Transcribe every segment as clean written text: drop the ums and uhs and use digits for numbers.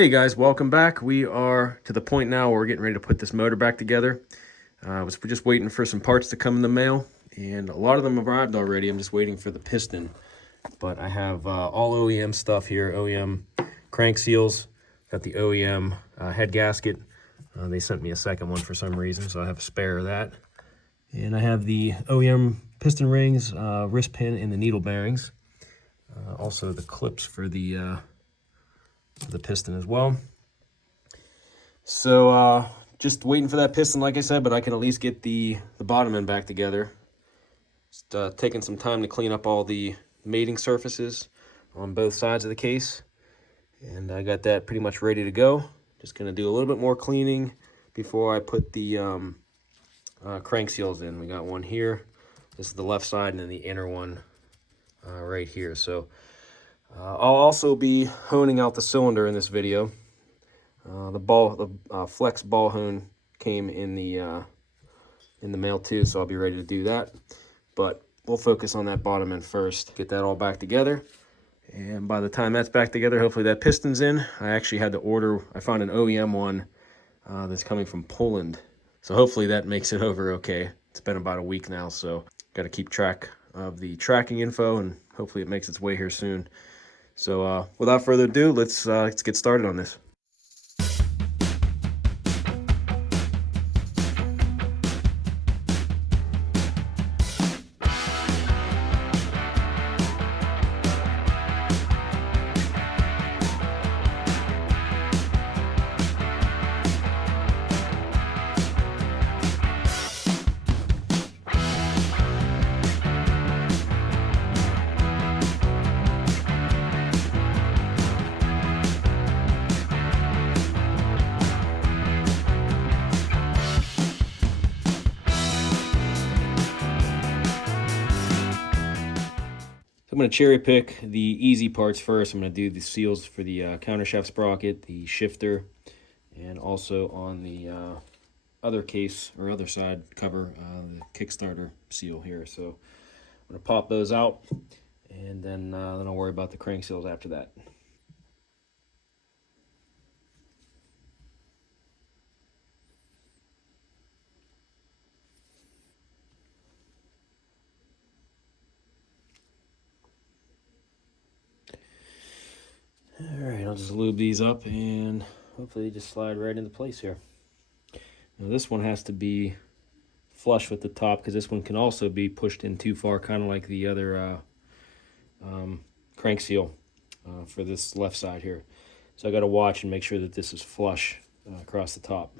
Hey guys, welcome back. We are to the point now where we're getting ready to put this motor back together. We're just waiting for some parts to come in the mail, and a lot of them arrived already. I'm just waiting for the piston. But I have all OEM stuff here, OEM crank seals, got the OEM head gasket. They sent me a second one for some reason, so I have a spare of that. And I have the OEM piston rings, wrist pin, and the needle bearings. Also the clips for the piston as well. So just waiting for that piston, like I said, but I can at least get the bottom end back together. Just taking some time to clean up all the mating surfaces on both sides of the case. And I got that pretty much ready to go. Just gonna do a little bit more cleaning before I put the crank seals in. We got one here. This is the left side, and then the inner one right here. So I'll also be honing out the cylinder in this video. The flex ball hone came in the mail too, so I'll be ready to do that. But we'll focus on that bottom end first. Get that all back together, and by the time that's back together, hopefully that piston's in. I actually had to order. I found an OEM one that's coming from Poland, so hopefully that makes it over okay. It's been about a week now, so got to keep track of the tracking info, and hopefully it makes its way here soon. So without further ado, let's get started on this. I'm going to cherry pick the easy parts first. I'm going to do the seals for the countershaft sprocket, the shifter, and also on the other case or other side cover, the Kickstarter seal here. So I'm going to pop those out, and then I'll worry about the crank seals after that. Alright, I'll just lube these up and hopefully they just slide right into place here. Now this one has to be flush with the top because this one can also be pushed in too far, kind of like the other crank seal for this left side here. So I got to watch and make sure that this is flush across the top.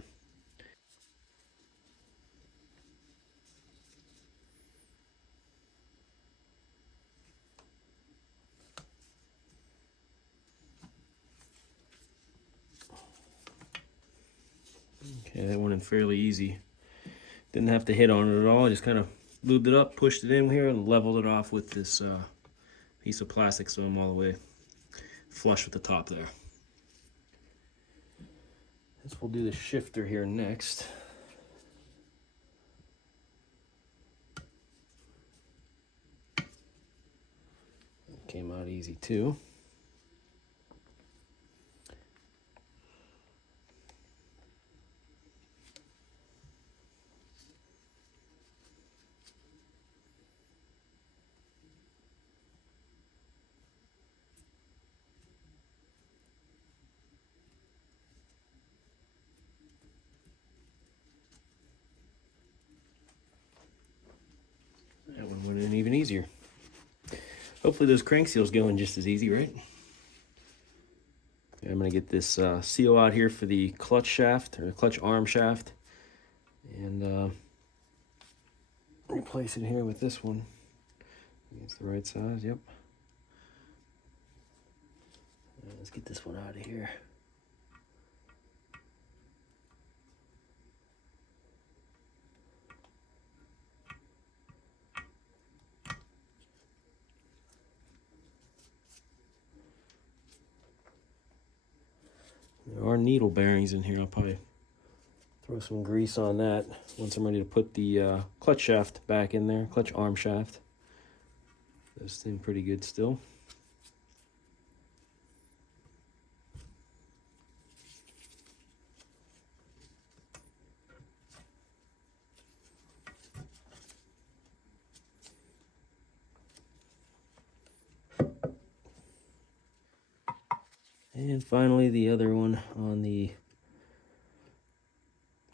Okay, that went in fairly easy. Didn't have to hit on it at all. I just kind of lubed it up, pushed it in here, and leveled it off with this piece of plastic so I'm all the way flush with the top there. Guess we'll do the shifter here next. Came out easy too. That one went in even easier. Hopefully those crank seals go in just as easy, right? I'm going to get this seal out here for the clutch shaft, or the clutch arm shaft, and replace it here with this one. It's the right size, yep. Let's get this one out of here. There are needle bearings in here. I'll probably throw some grease on that once I'm ready to put the clutch shaft back in there, clutch arm shaft. This thing pretty good still. And finally, the other one on the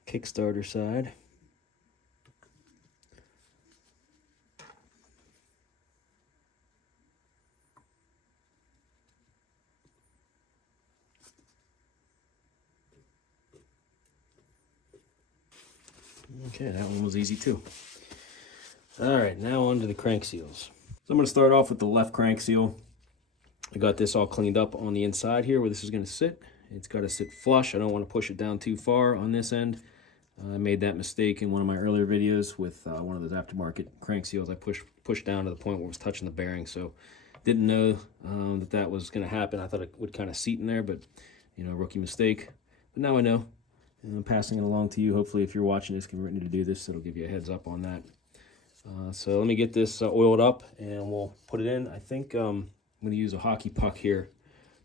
Kickstarter side. Okay, that one was easy too. All right, now on to the crank seals. So I'm going to start off with the left crank seal. I got this all cleaned up on the inside here where this is going to sit. It's got to sit flush. I don't want to push it down too far on this end. I made that mistake in one of my earlier videos with one of those aftermarket crank seals. I pushed down to the point where it was touching the bearing, so didn't know that was going to happen. I thought it would kind of seat in there, but you know, rookie mistake. But now I know, and I'm passing it along to you. Hopefully, if you're watching this, getting ready to do this, it'll give you a heads up on that. So let me get this oiled up, and we'll put it in. I think I'm going to use a hockey puck here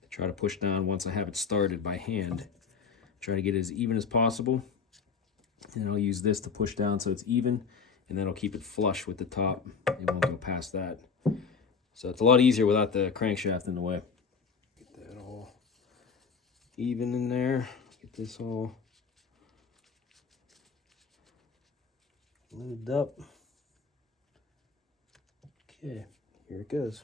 to try to push down once I have it started by hand. Try to get it as even as possible. And I'll use this to push down so it's even, and then I'll keep it flush with the top. It won't go past that. So it's a lot easier without the crankshaft in the way. Get that all even in there. Get this all lubed up. Okay, here it goes.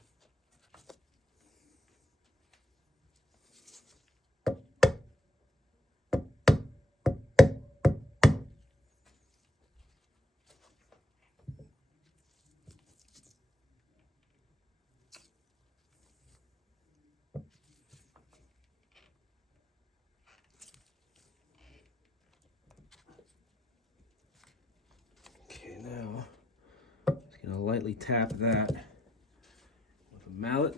Okay, now just gonna lightly tap that with a mallet.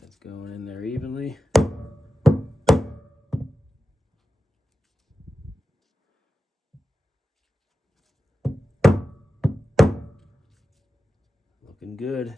That's going in there evenly. Looking good.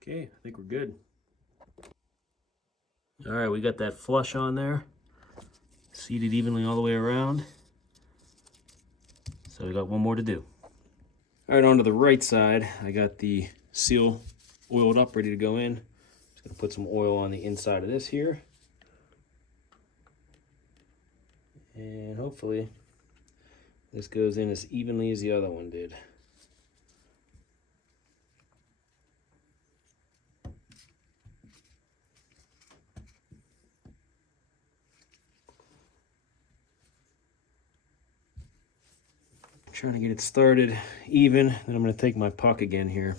Okay, I think we're good. All right, we got that flush on there, seated evenly all the way around. So we got one more to do. All right, on to the right side, I got the seal oiled up, ready to go in. Just gonna put some oil on the inside of this here. And hopefully this goes in as evenly as the other one did. Trying to get it started even. Then I'm going to take my puck again here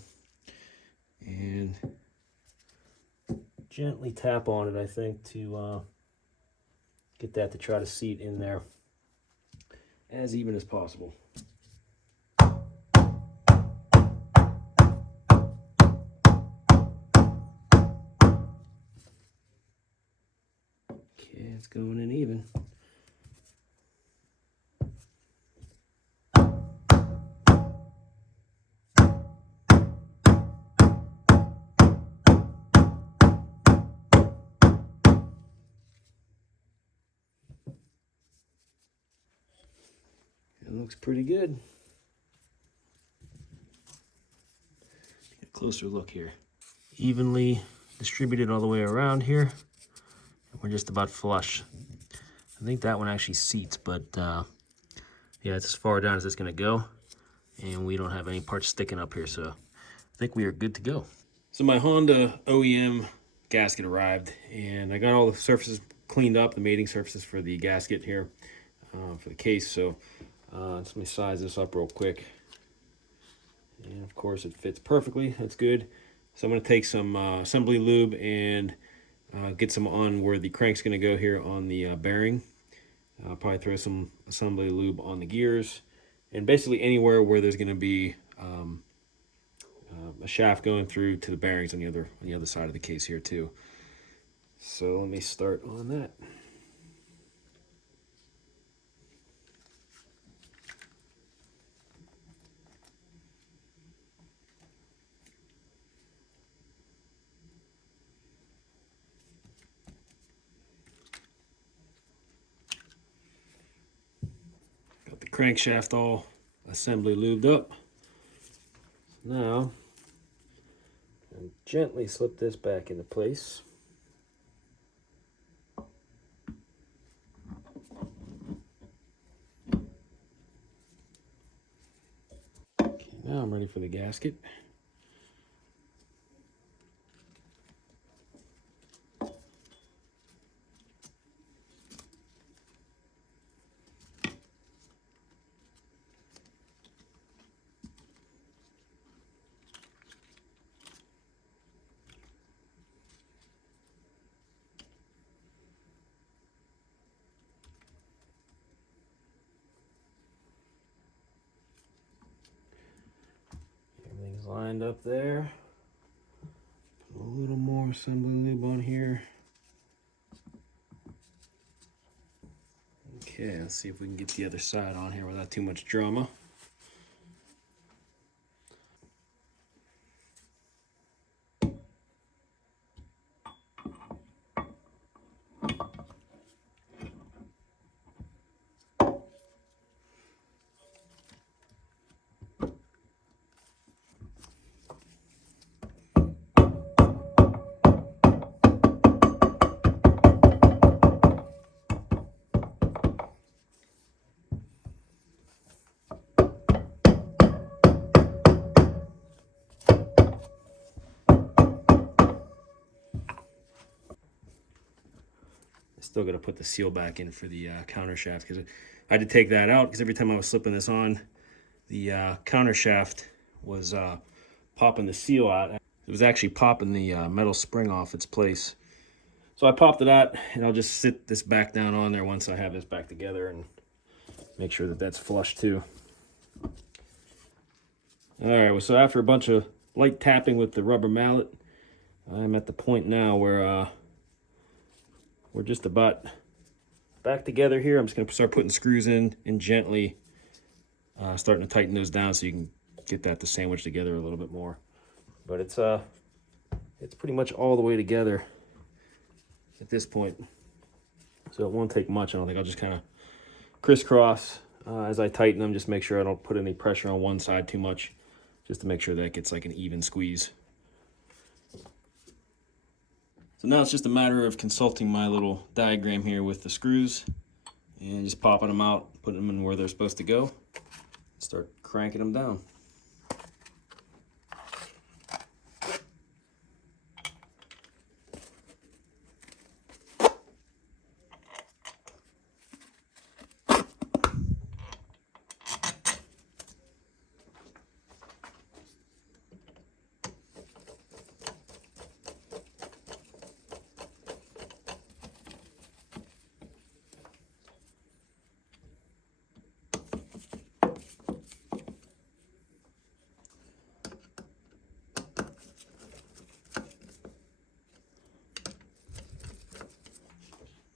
and gently tap on it, I think, to get that to try to seat in there as even as possible. Okay, it's going in even. It looks pretty good. Get a closer look here. Evenly distributed all the way around here. And we're just about flush. I think that one actually seats, but yeah, it's as far down as it's going to go. And we don't have any parts sticking up here, so I think we are good to go. So my Honda OEM gasket arrived, and I got all the surfaces cleaned up, the mating surfaces for the gasket here, for the case. So let me size this up real quick. And of course it fits perfectly, that's good. So I'm gonna take some assembly lube and get some on where the crank's gonna go here on the bearing. I'll probably throw some assembly lube on the gears, and basically anywhere where there's gonna be a shaft going through to the bearings on the other side of the case here too. So let me start on that. Got the crankshaft all assembly lubed up. Now, and gently slip this back into place. Okay, now I'm ready for the gasket. Everything's lined up there. Put a little more assembly lube on here. Okay, let's see if we can get the other side on here without too much drama. Still got to put the seal back in for the counter shaft because I had to take that out because every time I was slipping this on, the counter shaft was popping the seal out. It was actually popping the metal spring off its place. So I popped it out, and I'll just sit this back down on there once I have this back together and make sure that that's flush too. All right, well, so after a bunch of light tapping with the rubber mallet, I'm at the point now where we're just about back together here. I'm just gonna start putting screws in and gently starting to tighten those down so you can get that to sandwich together a little bit more. But it's pretty much all the way together at this point. So it won't take much, I don't think. I'll just kind of crisscross as I tighten them, just make sure I don't put any pressure on one side too much, just to make sure that it gets like an even squeeze. So now it's just a matter of consulting my little diagram here with the screws and just popping them out, putting them in where they're supposed to go, start cranking them down.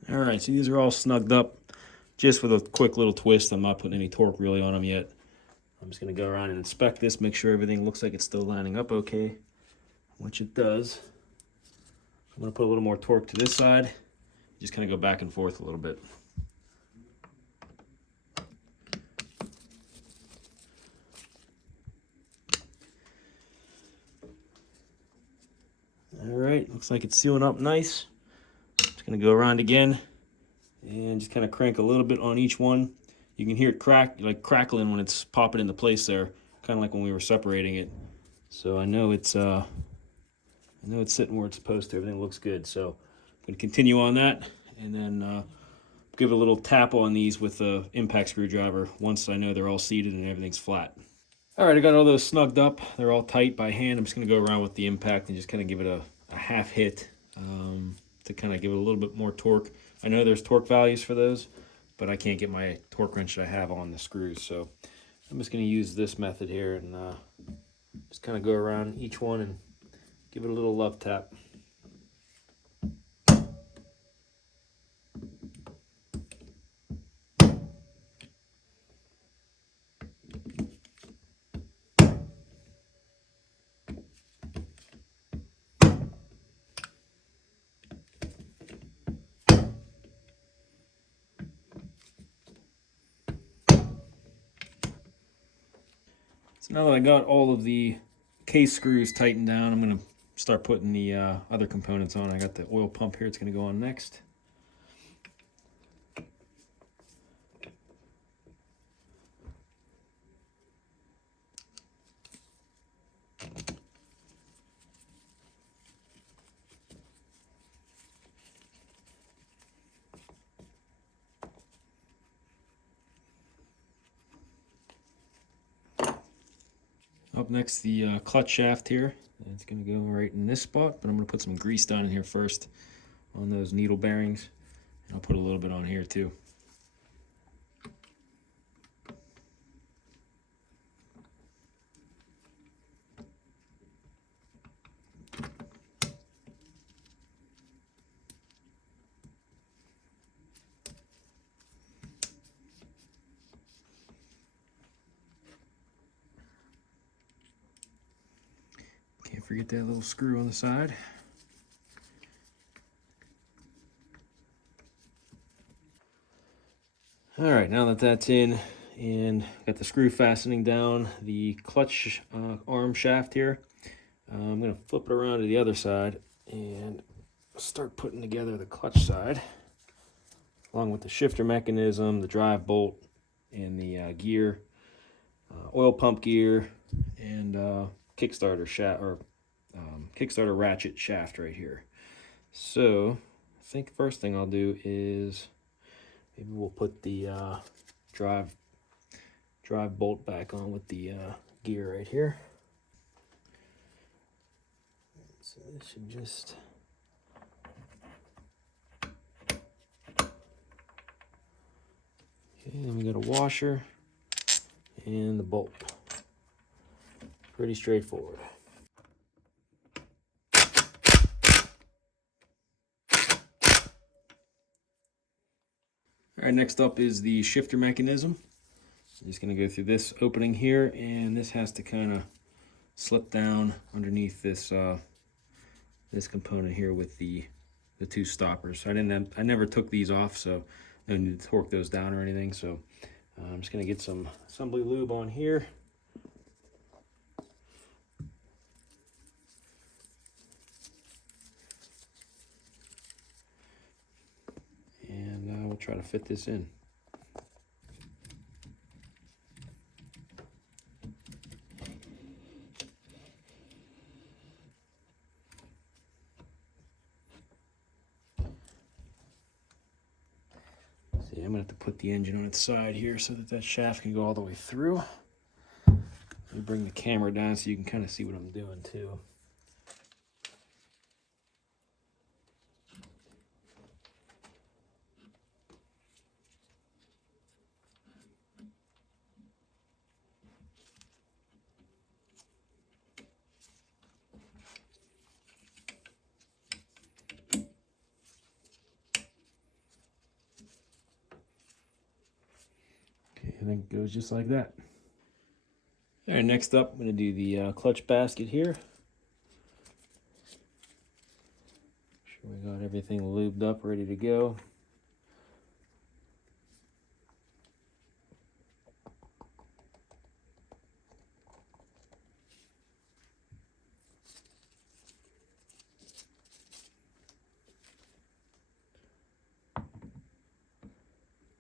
All right, so these are all snugged up just with a quick little twist. I'm not putting any torque really on them yet. I'm just gonna go around and inspect this, make sure everything looks like it's still lining up okay, which it does. I'm gonna put a little more torque to this side, just kind of go back and forth a little bit. All right, looks like it's sealing up nice. Just gonna go around again and just kind of crank a little bit on each one. You can hear it crackling when it's popping into place there, kind of like when we were separating it. So I know it's sitting where it's supposed to. Everything looks good. So I'm gonna continue on that and then give it a little tap on these with the impact screwdriver once I know they're all seated and everything's flat. All right, I got all those snugged up. They're all tight by hand. I'm just gonna go around with the impact and just kind of give it a half hit to kind of give it a little bit more torque. I know there's torque values for those, but I can't get my torque wrench that I have on the screws. So I'm just gonna use this method here and Just kind of go around each one and give it a little love tap. So now that I got all of the case screws tightened down, I'm going to start putting the other components on. I got the oil pump here. It's going to go on next. Up next, the clutch shaft here. It's going to go right in this spot, but I'm going to put some grease down in here first on those needle bearings. And I'll put a little bit on here too. Can't forget that little screw on the side. All right, now that that's in and got the screw fastening down the clutch arm shaft here, I'm going to flip it around to the other side and start putting together the clutch side, along with the shifter mechanism, the drive bolt, and the gear, oil pump gear, and Kickstarter shaft or Kickstarter ratchet shaft right here. So I think first thing I'll do is maybe we'll put the drive bolt back on with the gear right here. So this should just then we got a washer and the bolt. Pretty straightforward. All right, next up is the shifter mechanism. I'm just going to go through this opening here, and this has to kind of slip down underneath this this component here with the two stoppers. I never took these off, so no need to torque those down or anything. So I'm just going to get some assembly lube on here. And we'll try to fit this in. See, I'm going to have to put the engine on its side here so that shaft can go all the way through. Let me bring the camera down so you can kind of see what I'm doing too. And then it goes just like that. All right, next up, I'm going to do the clutch basket here. Make sure we got everything lubed up, ready to go.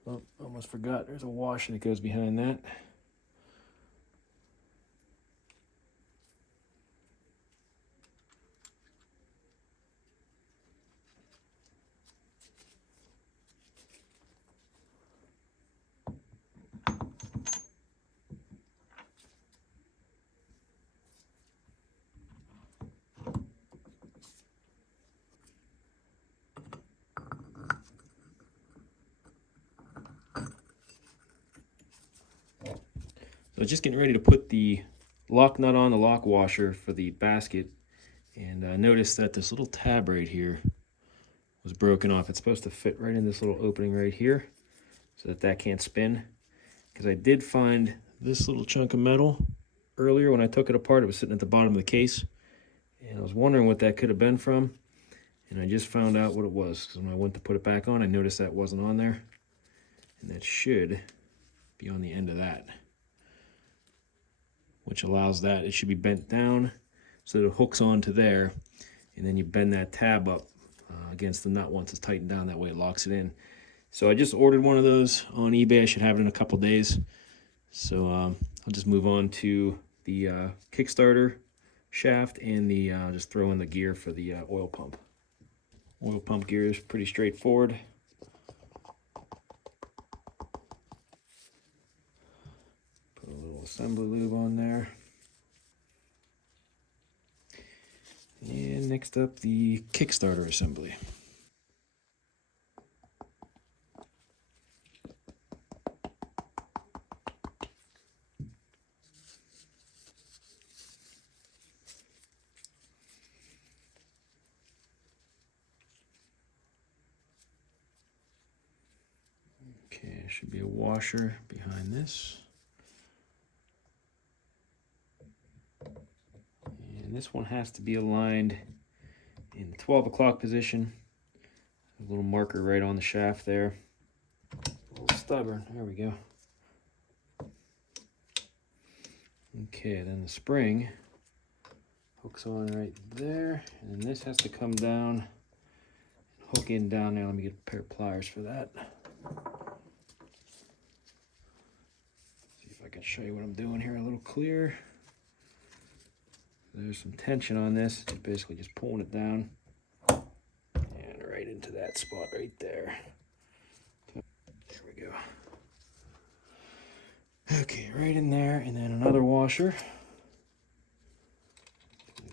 Oh, almost forgot, there's a washer that goes behind that. So just getting ready to put the lock nut on, the lock washer for the basket, and I noticed that this little tab right here was broken off. It's supposed to fit right in this little opening right here so that that can't spin. Because I did find this little chunk of metal earlier when I took it apart. It was sitting at the bottom of the case, and I was wondering what that could have been from, and I just found out what it was. Because when I went to put it back on, I noticed that wasn't on there, and that should be on the end of that, which allows that, it should be bent down so that it hooks onto there, and then you bend that tab up against the nut once it's tightened down. That way it locks it in. So I just ordered one of those on eBay. I should have it in a couple days. So I'll just move on to the Kickstarter shaft and the just throw in the gear for the oil pump. Oil pump gear is pretty straightforward. Put a little assembly lube on there. And next up, the Kickstarter assembly. Okay, there should be a washer behind this. And this one has to be aligned in the 12 o'clock position. A little marker right on the shaft there. A little stubborn, there we go. Okay, then the spring hooks on right there, and then this has to come down, hook in down there. Let me get a pair of pliers for that. See if I can show you what I'm doing here a little clearer. There's some tension on this. It's basically just pulling it down and right into that spot right there. There we go. Okay, right in there, and then another washer.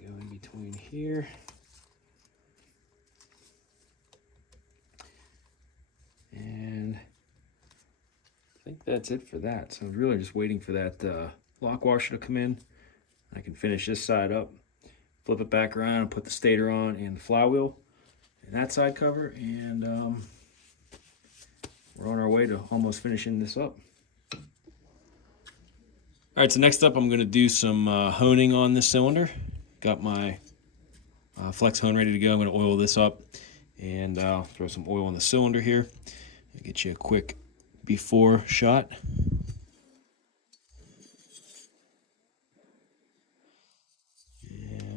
Go in between here. And I think that's it for that. So I'm really just waiting for that lock washer to come in. I can finish this side up, flip it back around, put the stator on and the flywheel and that side cover, and we're on our way to almost finishing this up. All right, so next up I'm going to do some honing on this cylinder. Got my flex hone ready to go. I'm going to oil this up and throw some oil on the cylinder here. I'll get you a quick before shot.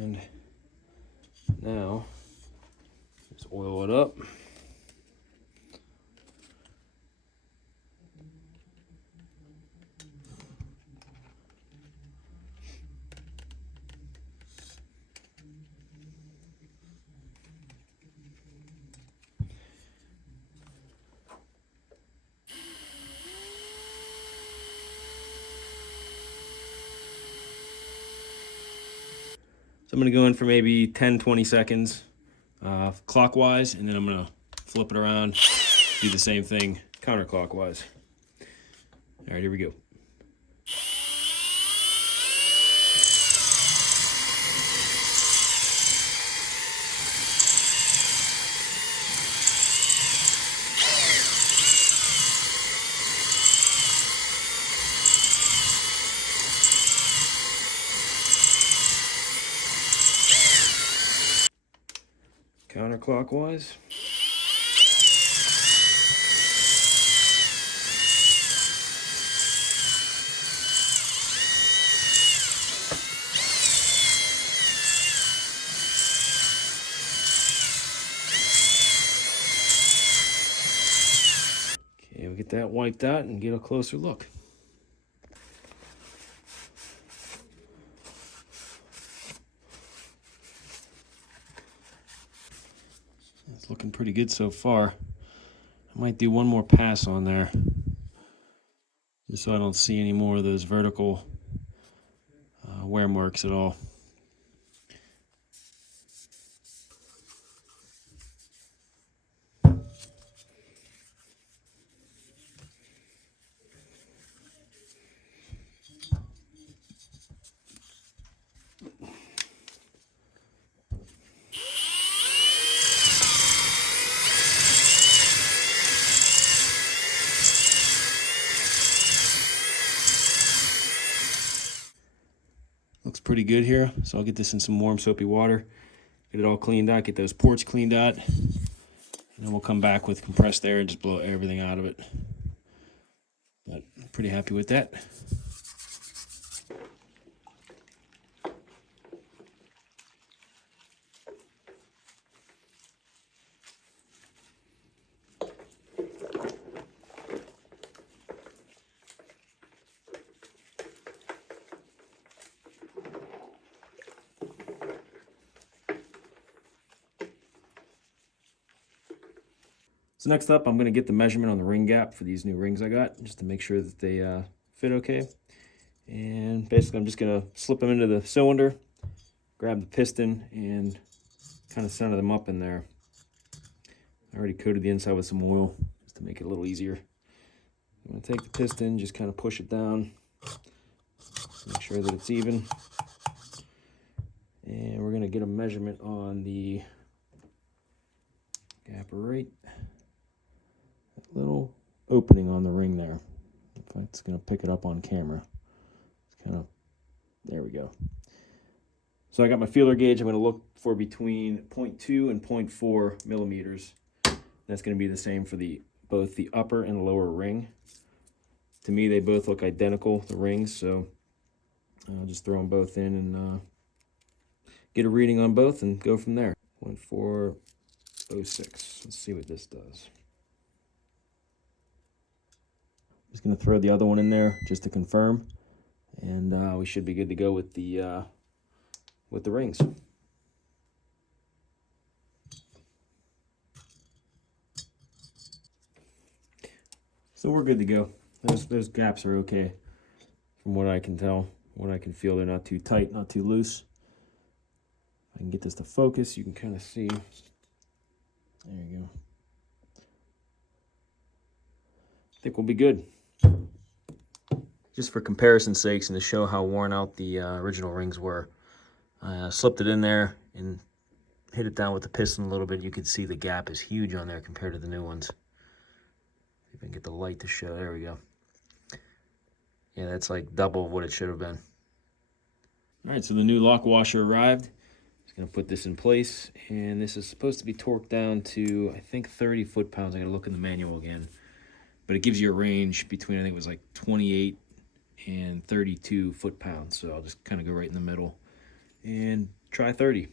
And now let's oil it up. So I'm going to go in for maybe 10-20 seconds clockwise, and then I'm going to flip it around, do the same thing counterclockwise. All right, here we go. Counterclockwise. Okay, we'll get that wiped out and get a closer look. It's looking pretty good so far. I might do one more pass on there, just so I don't see any more of those vertical wear marks at all. pretty good here. So I'll get this in some warm soapy water, get it all cleaned out, get those ports cleaned out, and then we'll come back with compressed air and just blow everything out of it. But I'm pretty happy with that. So next up, I'm going to get the measurement on the ring gap for these new rings I got, just to make sure that they fit okay. And basically, I'm just going to slip them into the cylinder, grab the piston, and kind of center them up in there. I already coated the inside with some oil, just to make it a little easier. I'm going to take the piston, just kind of push it down, make sure that it's even. And we're going to get a measurement on the gap right. Little opening on the ring there. If it's going to pick it up on camera. It's kind of, there we go. So I got my feeler gauge. I'm going to look for between 0.2 and 0.4 millimeters. That's going to be the same for both the upper and lower ring. To me, they both look identical, the rings, so I'll just throw them both in and get a reading on both and go from there. 0.406. Let's see what this does. Just going to throw the other one in there just to confirm, and we should be good to go with the rings. So we're good to go. Those gaps are okay, from what I can tell, what I can feel. They're not too tight, not too loose. I can get this to focus. You can kind of see. There you go. I think we'll be good. Just for comparison's sakes and to show how worn out the original rings were, I slipped it in there and hit it down with the piston a little bit. You can see the gap is huge on there compared to the new ones. If I can get the light to show, there we go. Yeah, that's like double what it should have been. All right, so the new lock washer arrived. Just gonna put this in place, and this is supposed to be torqued down to, I think, 30 foot-pounds. I gotta look in the manual again. But it gives you a range between, I think it was like 28 and 32 foot-pounds. So I'll just kind of go right in the middle and try 30.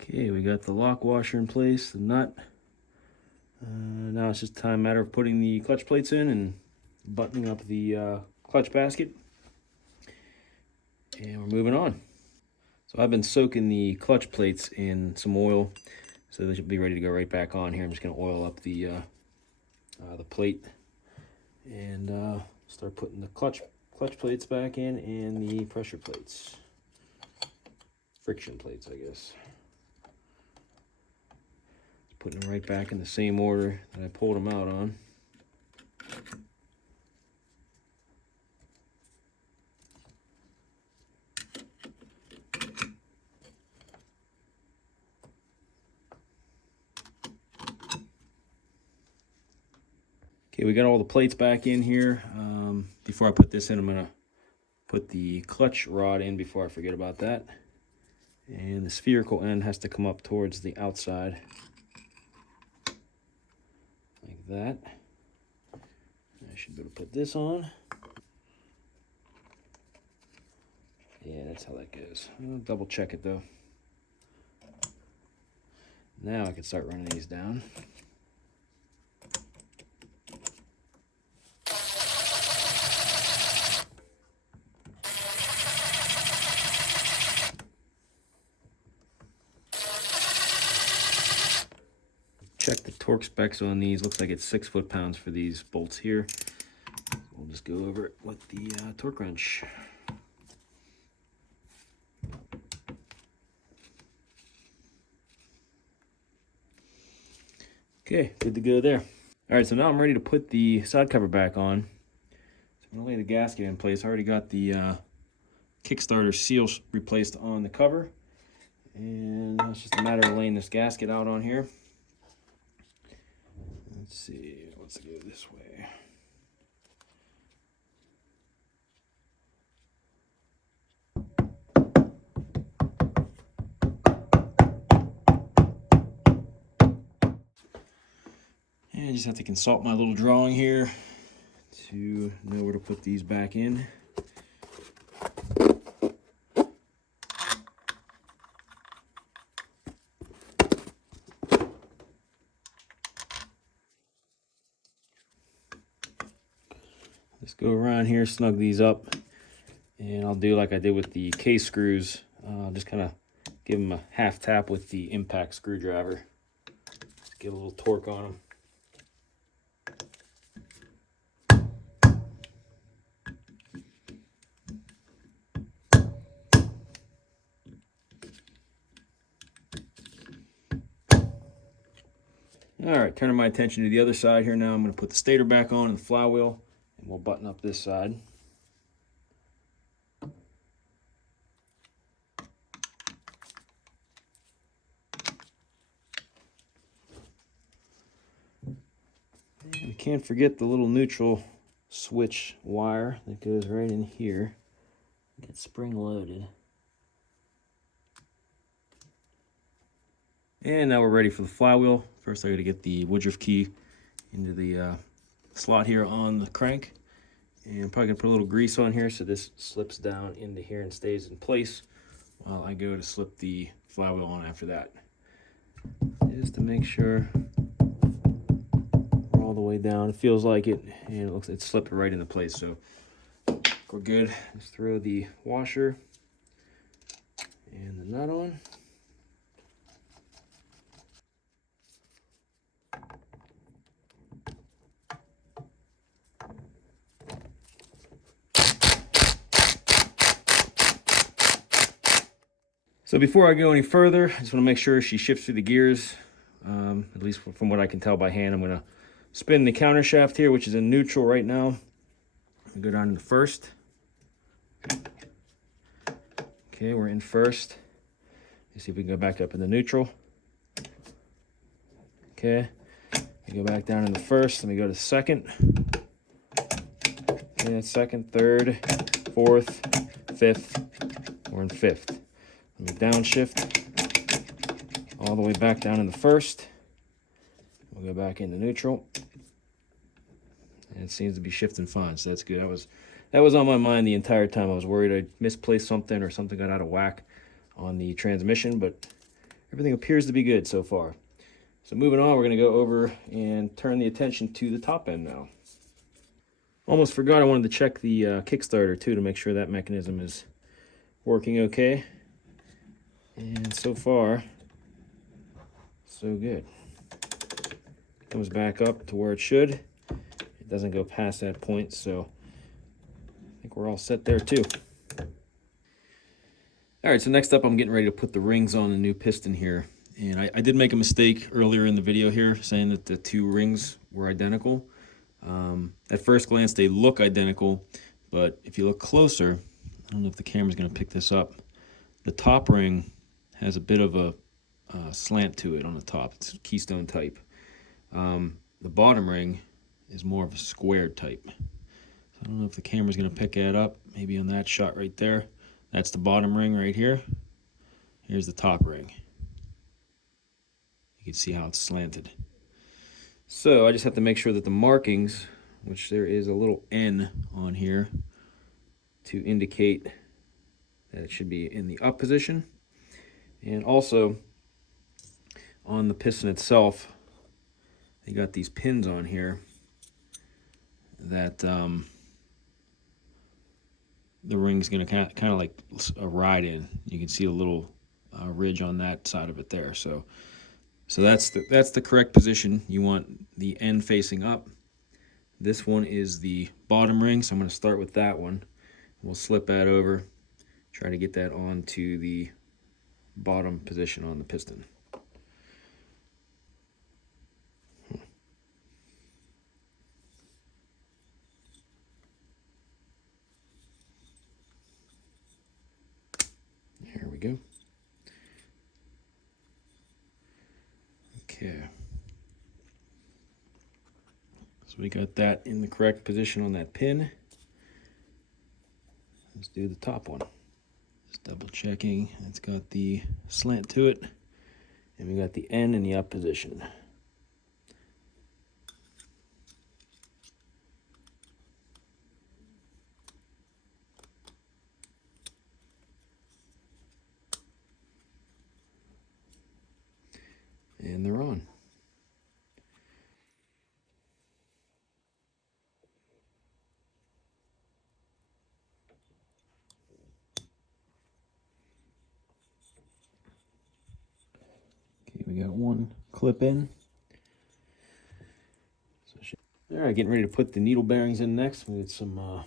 Okay, we got the lock washer in place, the nut. Now it's just a matter of putting the clutch plates in and buttoning up the clutch basket. And we're moving on. So I've been soaking the clutch plates in some oil, so they should be ready to go right back on here. I'm just going to oil up the plate and start putting the clutch plates back in and the pressure plates. Friction plates, I guess. Putting them right back in the same order that I pulled them out on. Okay, we got all the plates back in here. Before I put this in, I'm going to put the clutch rod in before I forget about that. And the spherical end has to come up towards the outside. Like that. I should be able to put this on. Yeah, that's how that goes. I'll double check it though. Now I can start running these down. Check the torque specs on these. Looks like it's 6 foot-pounds for these bolts here. We'll just go over it with the torque wrench. Okay, good to go there. All right, so now I'm ready to put the side cover back on. So I'm gonna lay the gasket in place. I already got the Kickstarter seal replaced on the cover. And it's just a matter of laying this gasket out on here. Let's see, let's go this way. And I just have to consult my little drawing here to know where to put these back in. Just go around here, snug these up, and I'll do like I did with the case screws. Just kind of give them a half tap with the impact screwdriver. Just get a little torque on them. All right, turning my attention to the other side here now. I'm going to put the stator back on and the flywheel, and we'll button up this side. And we can't forget the little neutral switch wire that goes right in here. It's spring loaded. And now we're ready for the flywheel. First I got to get the Woodruff key into the slot here on the crank. And I'm probably going to put a little grease on here so this slips down into here and stays in place while I go to slip the flywheel on after that. Just to make sure we're all the way down. It feels like it, and it looks like it's slipped right into place. So we're good. Let's throw the washer and the nut on. So before I go any further, I just want to make sure she shifts through the gears. At least from what I can tell by hand, I'm going to spin the counter shaft here, which is in neutral right now. I'll go down to the first. Okay, we're in first. Let's see if we can go back up in the neutral. Okay, we go back down in the first. Let me go to second. Okay, second, third, fourth, fifth. We're in fifth. Let me downshift all the way back down in the first. We'll go back into neutral. And it seems to be shifting fine, so that's good. That was on my mind the entire time. I was worried I'd misplaced something or something got out of whack on the transmission, but everything appears to be good so far. So moving on, we're going to go over and turn the attention to the top end now. Almost forgot I wanted to check the Kickstarter too to make sure that mechanism is working okay. And so far, so good. Comes back up to where it should. It doesn't go past that point, so I think we're all set there too. All right, so next up I'm getting ready to put the rings on the new piston here. And I did make a mistake earlier in the video here saying that the two rings were identical. At first glance they look identical, but if you look closer, I don't know if the camera's going to pick this up, the top ring has a bit of a slant to it on the top. It's keystone type. The bottom ring is more of a squared type. So I don't know if the camera's going to pick that up. Maybe on that shot right there. That's the bottom ring right here. Here's the top ring. You can see how it's slanted. So I just have to make sure that the markings, which there is a little N on here to indicate that it should be in the up position. And also on the piston itself, they got these pins on here that the ring's going to kind of like a ride in. You can see a little ridge on that side of it there. So that's the correct position. You want the end facing up. This one is the bottom ring, so I'm going to start with that one. We'll slip that over, try to get that onto the bottom position on the piston. Here we go. Okay. So we got that in the correct position on that pin. Let's do the top one. Just double checking. It's got the slant to it. And we got the end in the up position. And they're on. Okay, we got one clip in. All right, getting ready to put the needle bearings in next. We get some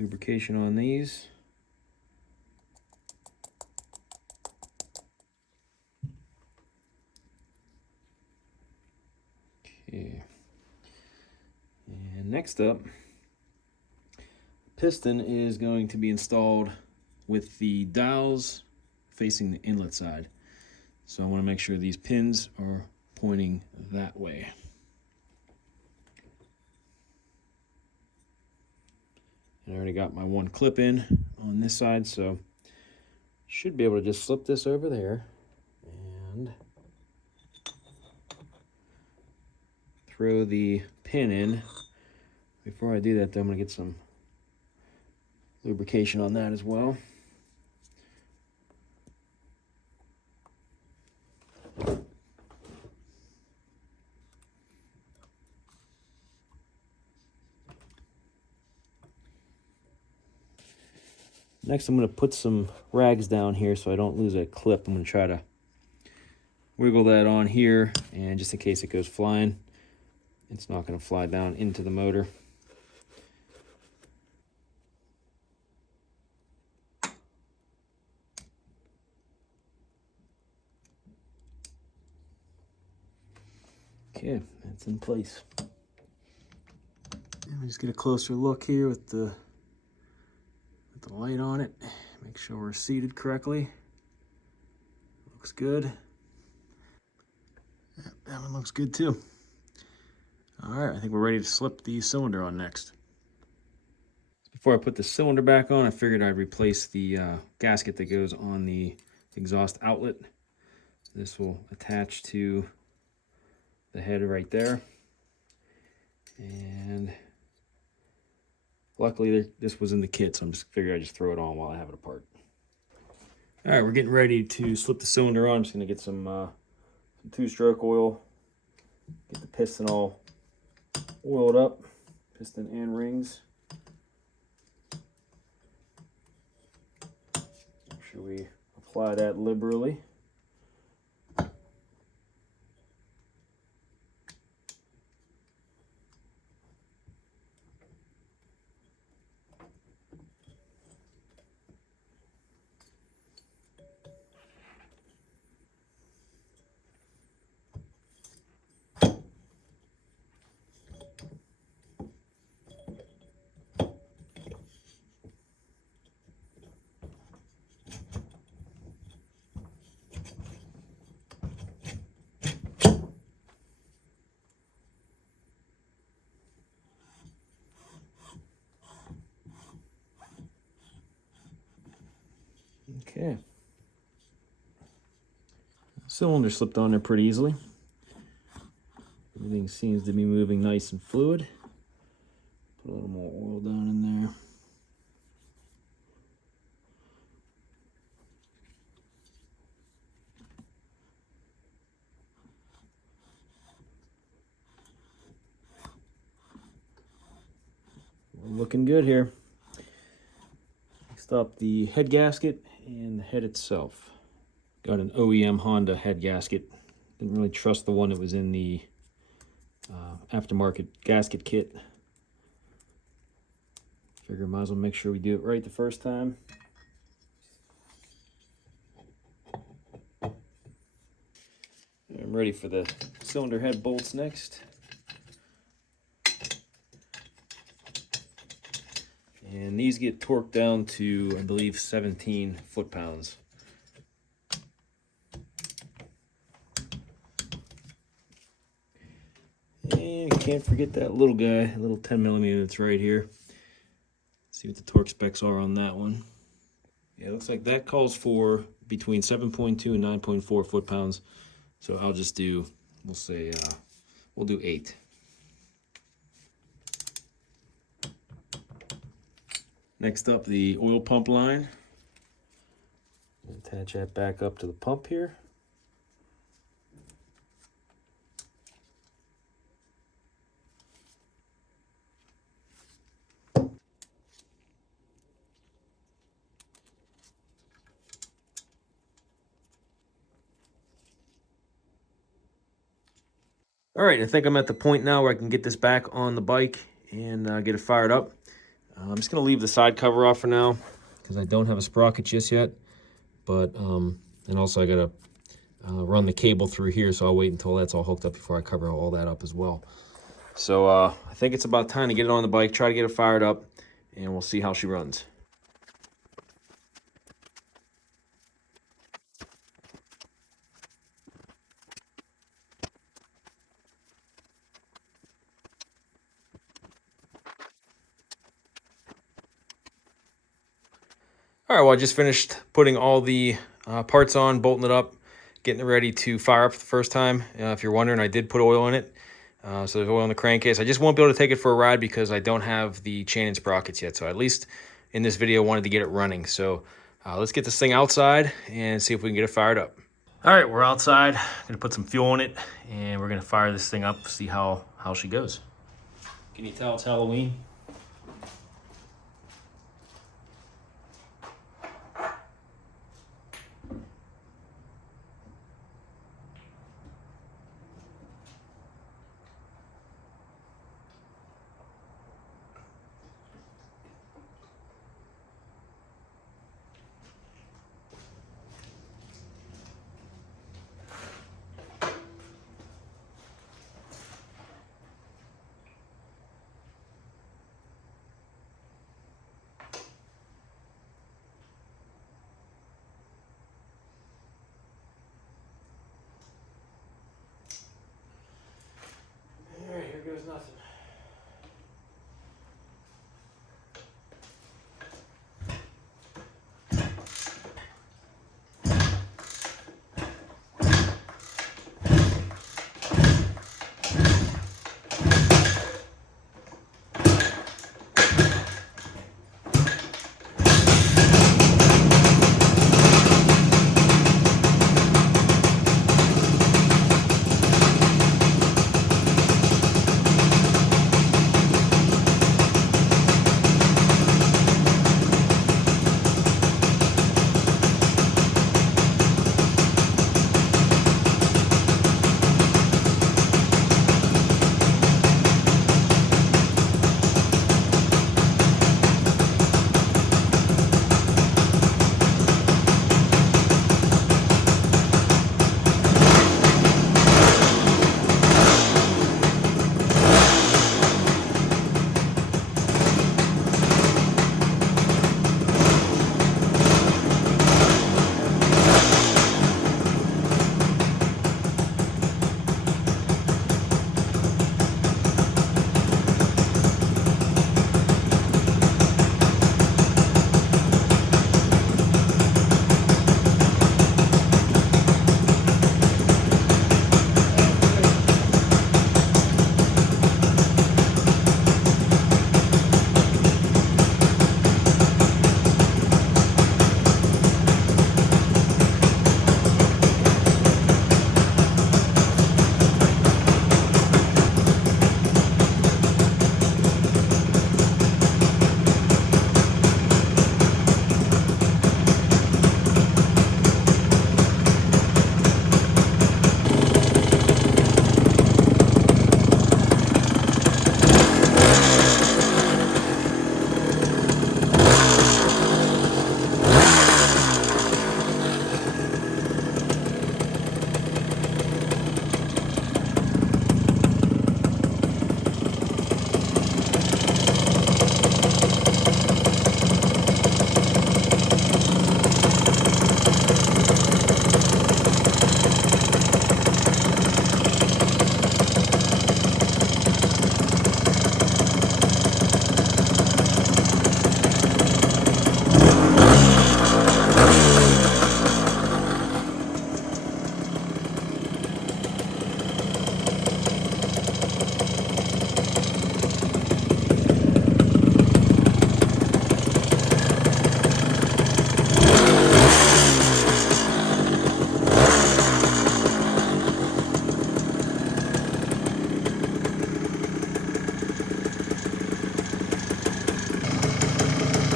lubrication on these. Okay. And next up, piston is going to be installed with the dowels facing the inlet side. So I want to make sure these pins are pointing that way. And I already got my one clip in on this side, so should be able to just slip this over there and throw the pin in. Before I do that, though, I'm going to get some lubrication on that as well. Next, I'm going to put some rags down here so I don't lose a clip. I'm going to try to wiggle that on here, and just in case it goes flying, it's not going to fly down into the motor. Okay, that's in place. Let me just get a closer look here with the light on it. Make sure we're seated correctly. Looks good. That one looks good too. All right, I think we're ready to slip the cylinder on next. Before I put the cylinder back on, I figured I'd replace the gasket that goes on the exhaust outlet. This will attach to the head right there. And luckily this was in the kit, so I'm just figuring I'd just throw it on while I have it apart. All right, we're getting ready to slip the cylinder on. I'm just gonna get some two-stroke oil, get the piston all oiled up, piston and rings. Make sure we apply that liberally. Okay. Cylinder slipped on there pretty easily. Everything seems to be moving nice and fluid. Put a little more oil down in there. We're looking good here. Next up, the head gasket and the head itself. Got an OEM Honda head gasket. Didn't really trust the one that was in the aftermarket gasket kit. Figure might as well make sure we do it right the first time. I'm ready for the cylinder head bolts next. And these get torqued down to, I believe, 17 foot-pounds. And can't forget that little guy, a little 10 millimeter that's right here. See what the torque specs are on that one. Yeah, it looks like that calls for between 7.2 and 9.4 foot-pounds. So I'll just do, we'll say, we'll do 8. Next up, the oil pump line. Attach that back up to the pump here. All right, I think I'm at the point now where I can get this back on the bike and get it fired up. I'm just gonna leave the side cover off for now because I don't have a sprocket just yet. But, and also I gotta run the cable through here, so I'll wait until that's all hooked up before I cover all that up as well. So I think it's about time to get it on the bike, try to get it fired up, and we'll see how she runs. All right, well, I just finished putting all the parts on, bolting it up, getting it ready to fire up for the first time. If you're wondering, I did put oil in it. So there's oil in the crankcase. I just won't be able to take it for a ride because I don't have the chain and sprockets yet. So at least in this video, I wanted to get it running. So let's get this thing outside and see if we can get it fired up. All right, we're outside. Gonna put some fuel in it and we're gonna fire this thing up, see how she goes. Can you tell it's Halloween?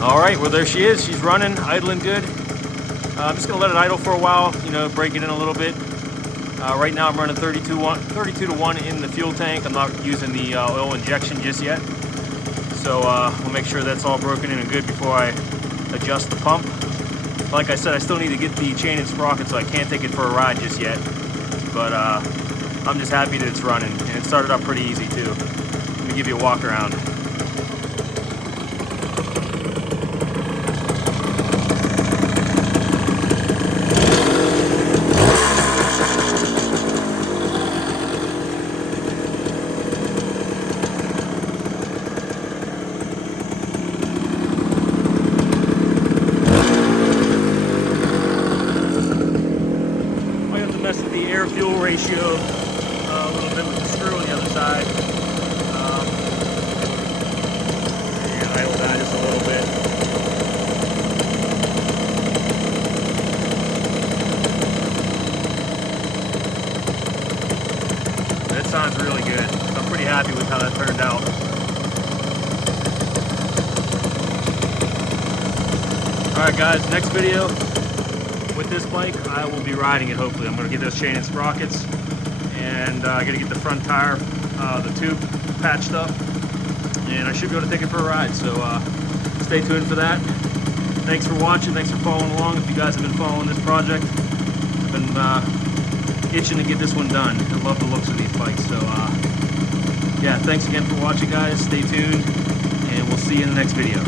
All right, well there she is. She's running, idling good. I'm just gonna let it idle for a while, you know, break it in a little bit. Right now I'm running 32 to 1 in the fuel tank. I'm not using the oil injection just yet. So we'll make sure that's all broken in and good before I adjust the pump. Like I said, I still need to get the chain and sprocket, so I can't take it for a ride just yet. But I'm just happy that it's running, and it started out pretty easy too. Let me give you a walk around. Mess with the air-fuel ratio a little bit with the screw on the other side. And idle that just a little bit. That sounds really good. I'm pretty happy with how that turned out. Alright guys, next video. With this bike, I will be riding it hopefully. I'm going to get those chain and sprockets, and I got to get the front tire, the tube patched up, and I should be able to take it for a ride. So stay tuned for that. Thanks for watching. Thanks for following along. If you guys have been following this project, I've been itching to get this one done. I love the looks of these bikes. So yeah, thanks again for watching guys. Stay tuned, and we'll see you in the next video.